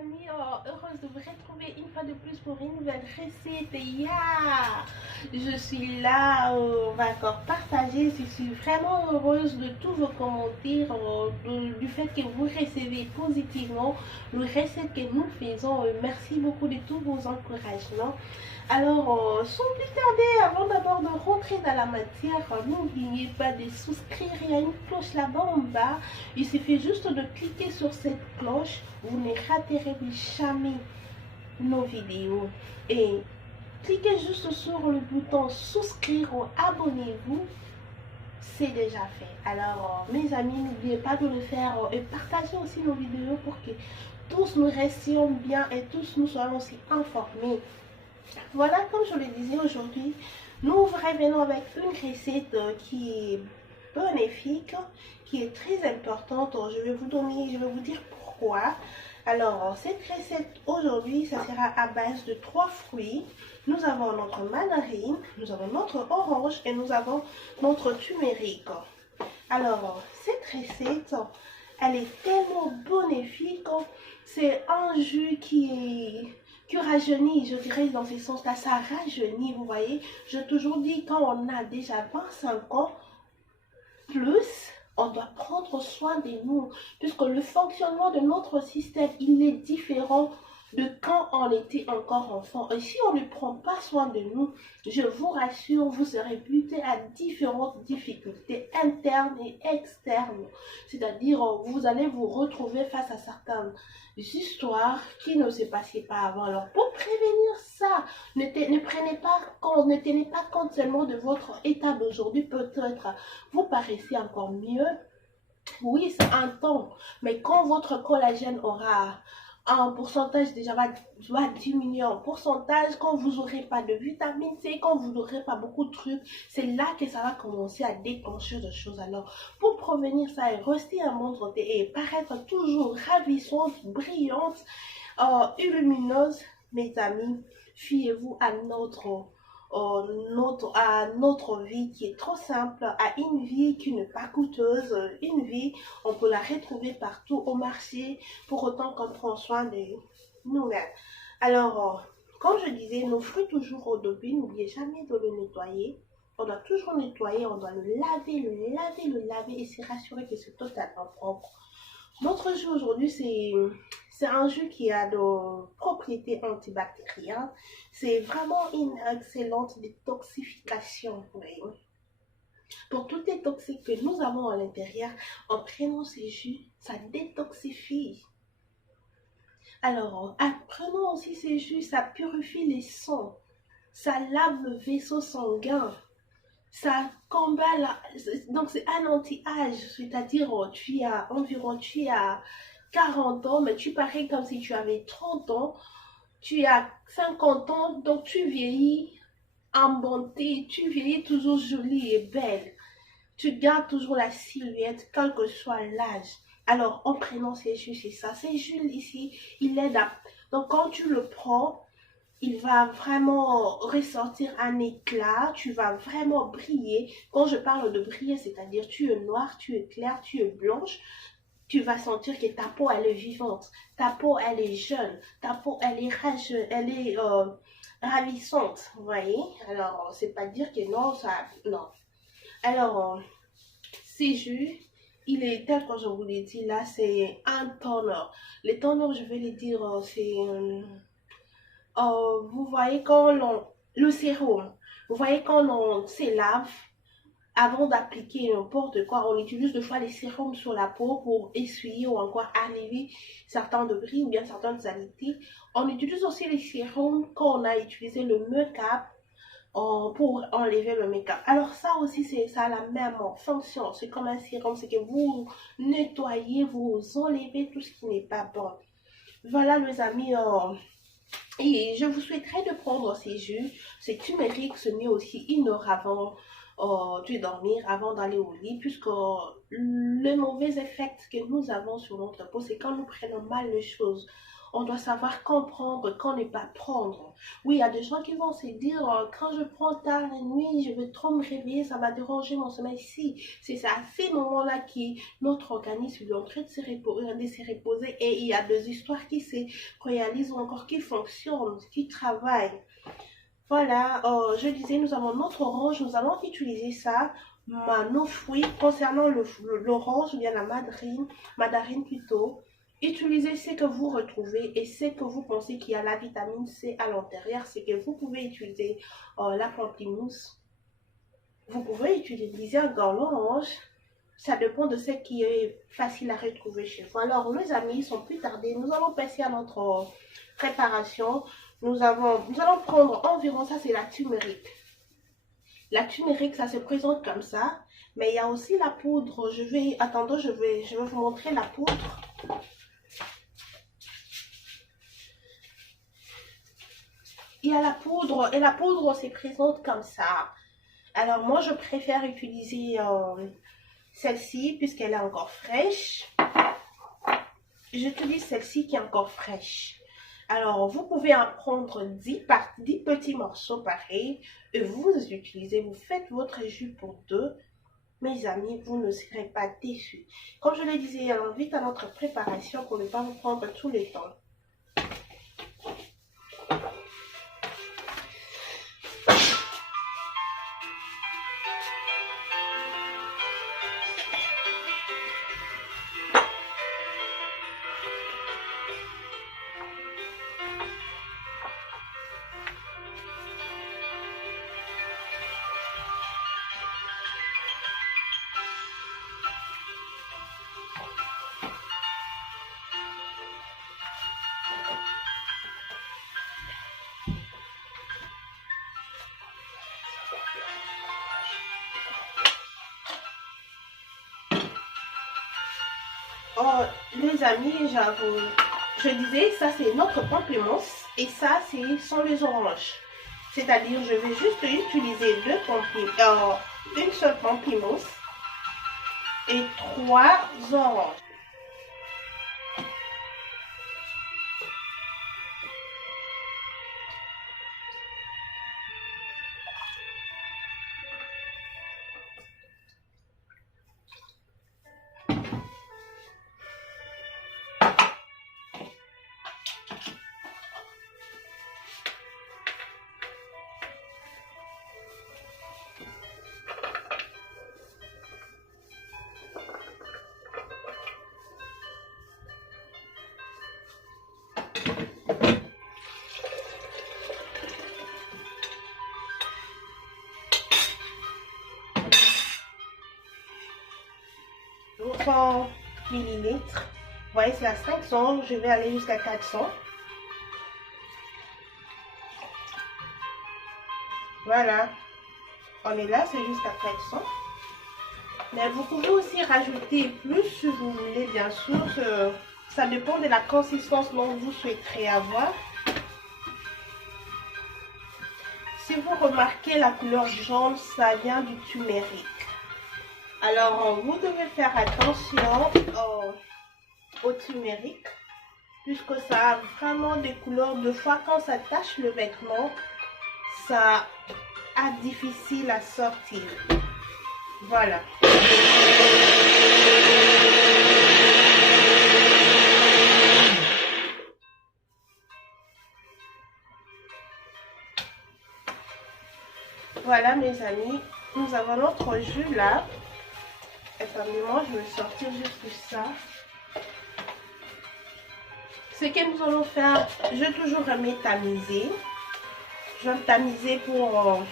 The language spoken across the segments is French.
amis, heureuse de vous retrouver une fois de plus pour une nouvelle recette. Je suis là, on va encore partager. Je suis vraiment heureuse de tous vos commentaires, du fait que vous recevez positivement les recettes que nous faisons. Merci beaucoup de tous vos encouragements. Alors, sans plus tarder, avant d'abord de rentrer dans la matière, n'oubliez pas de souscrire. Il y a une cloche là-bas en bas. Il suffit juste de cliquer sur cette cloche. Vous ne raterez jamais nos vidéos. Et cliquez juste sur le bouton souscrire ou abonnez-vous. C'est déjà fait. Alors, mes amis, n'oubliez pas de le faire et partagez aussi nos vidéos pour que tous nous restions bien et tous nous soyons aussi informés. Voilà, comme je le disais aujourd'hui, nous revenons avec une recette qui est bénéfique, qui est très importante. Je vais vous dire pourquoi. Alors, cette recette aujourd'hui, ça sera à base de 3 fruits. Nous avons notre mandarine, nous avons notre orange et nous avons notre turmeric. Alors, cette recette, elle est tellement bénéfique. C'est un jus qui rajeunit, je dirais dans ce sens-là, ça rajeunit, vous voyez. J'ai toujours dit, quand on a déjà 25 ans, plus, on doit prendre soin de nous, puisque le fonctionnement de notre système, il est différent de quand on était encore enfant. Et si on ne prend pas soin de nous, je vous rassure, vous serez buté à différentes difficultés internes et externes. C'est-à-dire, vous allez vous retrouver face à certaines histoires qui ne se passaient pas avant. Alors, pour prévenir ça, ne tenez pas compte seulement de votre état d'aujourd'hui. Peut-être vous paraissez encore mieux. Oui, c'est un temps, mais quand votre collagène aura un pourcentage déjà va diminuer en pourcentage, quand vous n'aurez pas de vitamine C, quand vous n'aurez pas beaucoup de trucs, c'est là que ça va commencer à déclencher des choses. Alors, pour prévenir ça et rester à montre et paraître toujours ravissante, brillante, lumineuse, mes amis, fiez-vous à notre vie qui est trop simple, à une vie qui n'est pas coûteuse, une vie, on peut la retrouver partout au marché, pour autant qu'on prend soin de nous-mêmes. Alors, comme je disais, nos fruits toujours au début, n'oubliez jamais de le nettoyer. On doit toujours nettoyer, on doit le laver et se rassurer que c'est totalement propre. Notre jus aujourd'hui, c'est un jus qui a de propriétés antibactériennes. C'est vraiment une excellente détoxification. Oui. Pour toutes les toxiques que nous avons à l'intérieur, en prenant ces jus, ça détoxifie. Alors, en prenant aussi ces jus, ça purifie les sangs. Ça lave le vaisseau sanguin. Ça combat donc c'est un anti-âge, c'est-à-dire tu as 40 ans, mais tu parais comme si tu avais 30 ans, tu as 50 ans, donc tu vieillis en bonté, tu vieillis toujours jolie et belle, tu gardes toujours la silhouette, quel que soit l'âge. Alors, en prenant ces jus, c'est ça, ces jus ici, il aide à... Donc, quand tu le prends, il va vraiment ressortir un éclat, tu vas vraiment briller. Quand je parle de briller, c'est-à-dire tu es noire, tu es claire, tu es blanche, tu vas sentir que ta peau, elle est vivante, ta peau, elle est jeune, ta peau, elle est ravissante, vous voyez. Alors, c'est pas dire que non, ça, non. Alors, ces jus, il est tel que je vous l'ai dit là, c'est un toner. Les toners, je vais les dire, c'est... vous voyez le sérum, vous voyez quand on se lave, avant d'appliquer n'importe quoi, on utilise deux fois les sérums sur la peau pour essuyer ou encore enlever certains débris ou bien certaines saletés. On utilise aussi les sérums quand on a utilisé le make-up pour enlever le make-up. Alors ça aussi, ça a la même fonction. C'est comme un sérum, c'est que vous nettoyez, vous enlevez tout ce qui n'est pas bon. Voilà les amis, et je vous souhaiterais de prendre ces jus. C'est turmeric, se met aussi une heure avant de dormir, avant d'aller au lit, puisque le mauvais effet que nous avons sur notre peau, c'est quand nous prenons mal les choses. On doit savoir comprendre quand ne pas prendre. Oui, il y a des gens qui vont se dire, quand je prends tard la nuit, je vais trop me réveiller, ça va déranger mon sommeil. Si, c'est à ces moments-là que notre organisme est en train de se reposer et il y a des histoires qui se réalisent ou encore qui fonctionnent, qui travaillent. Voilà, je disais, nous avons notre orange, nous allons utiliser ça, nos fruits, concernant l'orange ou bien la mandarine plutôt. Utilisez ce que vous retrouvez et ce que vous pensez qu'il y a la vitamine C à l'intérieur. C'est que vous pouvez utiliser la pamplemousse, vous pouvez utiliser encore l'orange. Ça dépend de ce qui est facile à retrouver chez vous. Alors, mes amis, sans plus tarder, nous allons passer à notre préparation. Nous allons prendre environ, ça c'est la turmeric. La turmeric, ça se présente comme ça. Mais il y a aussi la poudre. Je vais vous montrer la poudre. Il y a la poudre et la poudre se présente comme ça. Alors moi je préfère utiliser celle-ci puisqu'elle est encore fraîche. J'utilise celle-ci qui est encore fraîche. Alors vous pouvez en prendre 10 petits morceaux pareils et vous utilisez, vous faites votre jus pour deux. Mes amis, vous ne serez pas déçus. Comme je le disais, allons vite à notre préparation pour ne pas vous prendre tout le temps. Oh, les amis, je disais, ça c'est notre pamplemousse et ça sont les oranges. C'est-à-dire, je vais juste utiliser une seule pamplemousse et 3 oranges. Millilitres. Vous voyez, c'est à 500. Je vais aller jusqu'à 400. Voilà. On est là, c'est jusqu'à 400. Mais vous pouvez aussi rajouter plus si vous voulez, bien sûr. Ça dépend de la consistance dont vous souhaiterez avoir. Si vous remarquez la couleur jaune, ça vient du turmeric. Alors, vous devez faire attention au turmeric, puisque ça a vraiment des couleurs. De fois, quand ça tache le vêtement, ça a difficile à sortir. Voilà. Voilà, mes amis, nous avons notre jus là. Attendez-moi, je vais sortir juste ça. Ce que nous allons faire, je vais toujours aimer tamiser. Je vais tamiser pour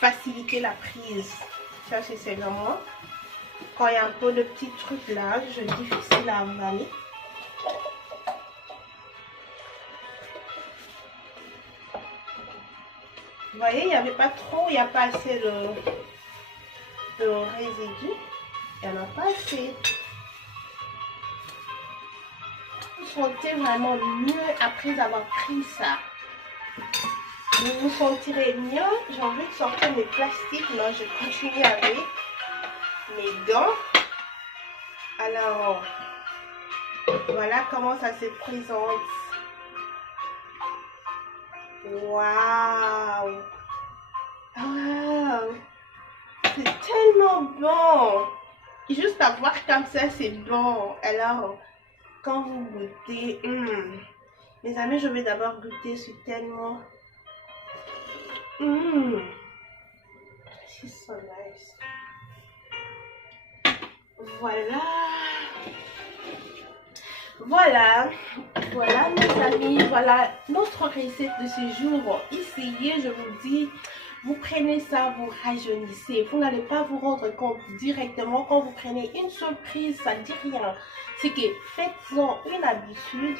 faciliter la prise. Ça, c'est vraiment quand il y a un peu de petits trucs là, je difficile à avaler. Vous voyez, il n'y avait pas trop, il n'y a pas assez de résidus. Il n'y en a pas assez. Vous sentez vraiment mieux après avoir pris ça. Vous vous sentirez mieux. J'ai envie de sortir mes plastiques. Là, je continue avec mes gants. Alors, Voilà comment ça se présente. Waouh! Waouh! C'est tellement bon! Juste à voir comme ça, c'est bon. Alors, quand vous goûtez, mes amis, je vais d'abord goûter. C'est tellement... C'est so nice. Voilà. Voilà mes amis, voilà notre recette de ce jour. Essayez, je vous dis, vous prenez ça, vous rajeunissez. Vous n'allez pas vous rendre compte directement quand vous prenez une surprise, ça ne dit rien. C'est que faites-en une habitude.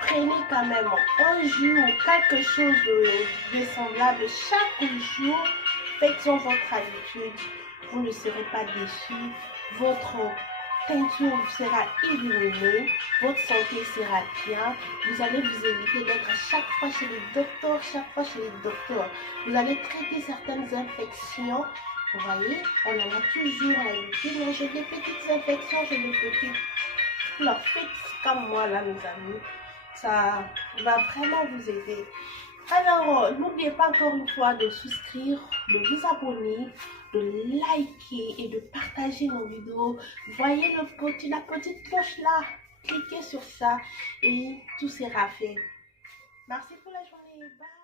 Prenez quand même un jour quelque chose de semblable chaque jour. Faites-en votre habitude. Vous ne serez pas déçus. Votre teinture sera illuminée, votre santé sera bien, vous allez vous éviter d'être chaque fois chez les docteurs, vous allez traiter certaines infections, vous voyez, on en a toujours l'habitude, mais j'ai des petites infections, j'ai des petites, alors faites comme moi là mes amis, ça va vraiment vous aider. Alors, n'oubliez pas encore une fois de souscrire, de vous abonner, de liker et de partager nos vidéos. Voyez la petite cloche là. Cliquez sur ça et tout sera fait. Merci pour la journée. Bye.